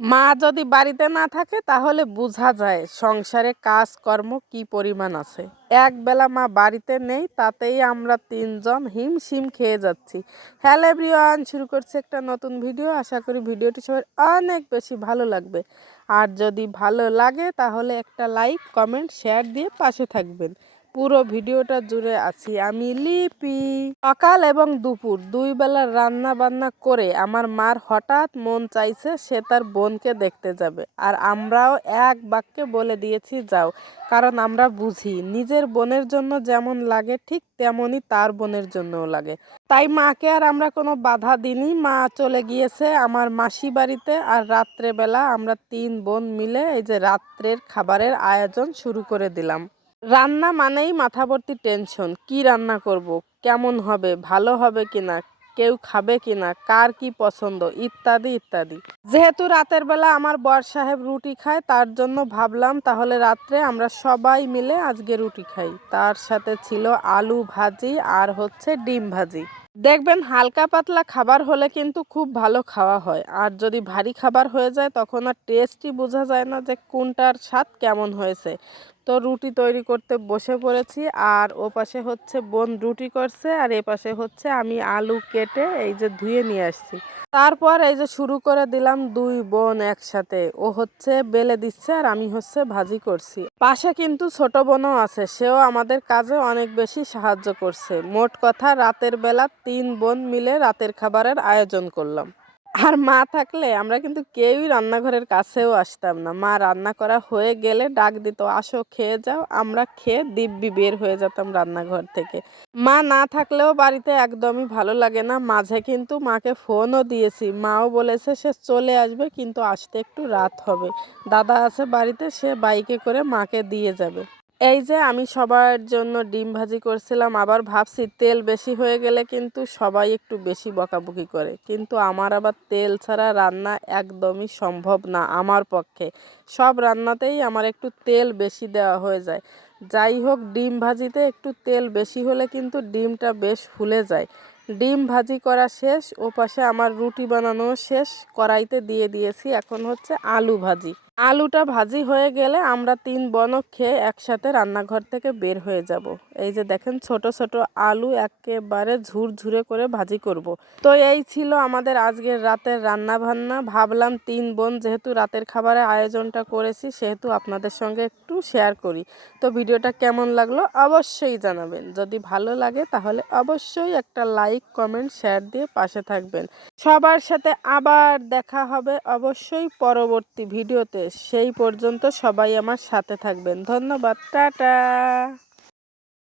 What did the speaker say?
মা যদি বাড়িতে না থাকে তাহলে বোঝা যায় সংসারে কাজকর্ম কি পরিমাণ আছে। একবেলা মা বাড়িতে নেই, তাতেই আমরা তিনজন হিমশিম খেয়ে যাচ্ছি। হ্যালো এভরিওয়ান, শুরু করছি একটা নতুন ভিডিও। আশা করি ভিডিওটি সবার অনেক বেশি ভালো লাগবে। আর যদি ভালো লাগে তাহলে একটা লাইক, কমেন্ট, শেয়ার দিয়ে পাশে থাকবেন। পুরো ভিডিওটা জুড়ে আছি আমি লিপি। সকাল এবং দুপুর দুই বেলা রান্না বান্না করে আমার মার হঠাৎ মন চাইছে সে তার বোনকে দেখতে যাবে, আর আমরাও এক বাক্যে বলে দিয়েছি যাও, কারণ আমরা বুঝি নিজের বোনের জন্য যেমন লাগে ঠিক তেমনই তার বোনের জন্যও লাগে। তাই মাকে আর আমরা কোনো বাধা দিইনি, মা চলে গিয়েছে আমার মাসি বাড়িতে। আর রাত্রেবেলা আমরা তিন বোন মিলে এই যে রাত্রের খাবারের আয়োজন শুরু করে দিলাম। রান্না মানেই মাথা ভর্তি টেনশন, কি রান্না করব, কেমন হবে, ভালো হবে কিনা, কেউ খাবে কিনা, কার কি পছন্দ, ইত্যাদি ইত্যাদি। যেহেতু রাতের বেলা আমার বর সাহেব রুটি খায়, তার জন্য ভাবলাম তাহলে রাত্রে আমরা সবাই মিলে আজকে রুটি খাই। তার সাথে ছিল আলু ভাজি আর হচ্ছে ডিম ভাজি। দেখবেন হালকা পাতলা খাবার হলে কিন্তু খুব ভালো খাওয়া হয়, আর যদি ভারী খাবার হয়ে যায় তখন আর টেস্টই বোঝা যায় না যে কোনটার স্বাদ কেমন হয়েছে। তো রুটি তৈরি করতে বসে পড়েছি, আর ও পাশে হচ্ছে বোন রুটি করছে, আর এ পাশে হচ্ছে আমি আলু কেটে এই যে ধুয়ে নিয়ে আসছি। তারপর এই যে শুরু করে দিলাম দুই বোন একসাথে, ও হচ্ছে বেলে দিচ্ছে আর আমি হচ্ছে ভাজি করছি। পাশে কিন্তু ছোট বোনও আছে, সেও আমাদের কাজে অনেক বেশি সাহায্য করছে। মোট কথা রাতের বেলা তিন বোন মিলে রাতের খাবারের আয়োজন করলাম। আর মা থাকলে আমরা কিন্তু কেউই রান্নাঘরের কাছেও আসতাম না। মা রান্না করা হয়ে গেলে ডাক দিত, আসো খেয়ে যাও। আমরা খেয়ে দিব্যি বের হয়ে যেতাম রান্নাঘর থেকে। মা না থাকলেও বাড়িতে একদমই ভালো লাগে না। মাঝে কিন্তু মাকে ফোনও দিয়েছি, মাও বলেছে সে চলে আসবে, কিন্তু আসতে একটু রাত হবে। দাদা আছে বাড়িতে, সে বাইকে করে মাকে দিয়ে যাবে। এই যে আমি সবার জন্য ডিম ভাজি করছিলাম, আবার ভাবছি তেল বেশি হয়ে গেলে কিন্তু সবাই একটু বেশি বকাবকি করে, কিন্তু আমার আবার তেল ছাড়া রান্না একদমই সম্ভব না আমার পক্ষে। সব রান্নাতেই আমার একটু তেল বেশি দেওয়া হয়ে যায়। যাই হোক, ডিম ভাজিতে একটু তেল বেশি হলে কিন্তু ডিমটা বেশ ফুলে যায়। ডিম ভাজি করা শেষ, ও পাশে আমার রুটি বানানো শেষ, কড়াইতে দিয়ে দিয়েছি। এখন হচ্ছে আলু ভাজি। আলুটা ভাজি হয়ে গেলে আমরা তিন বোন খেয়ে একসাথে রান্নাঘর থেকে বের হয়ে যাব। এই যে দেখেন ছোট ছোট আলু একেবারে ঝুরঝুরে করে ভাজি করব। তো এই ছিল আমাদের আজকের রাতের রান্না বান্না। ভাবলাম তিন বোন যেহেতু রাতের খাবারের আয়োজনটা করেছি, সেহেতু আপনাদের সঙ্গে একটু শেয়ার করি। তো ভিডিওটা কেমন লাগলো অবশ্যই জানাবেন। যদি ভালো লাগে তাহলে অবশ্যই একটা লাইক, কমেন্ট, শেয়ার দিয়ে পাশে থাকবেন। সবার সাথে আবার দেখা হবে অবশ্যই পরবর্তী ভিডিওতে। সেই পর্যন্ত সবাই আমার সাথে থাকবেন। ধন্যবাদ, টাটা।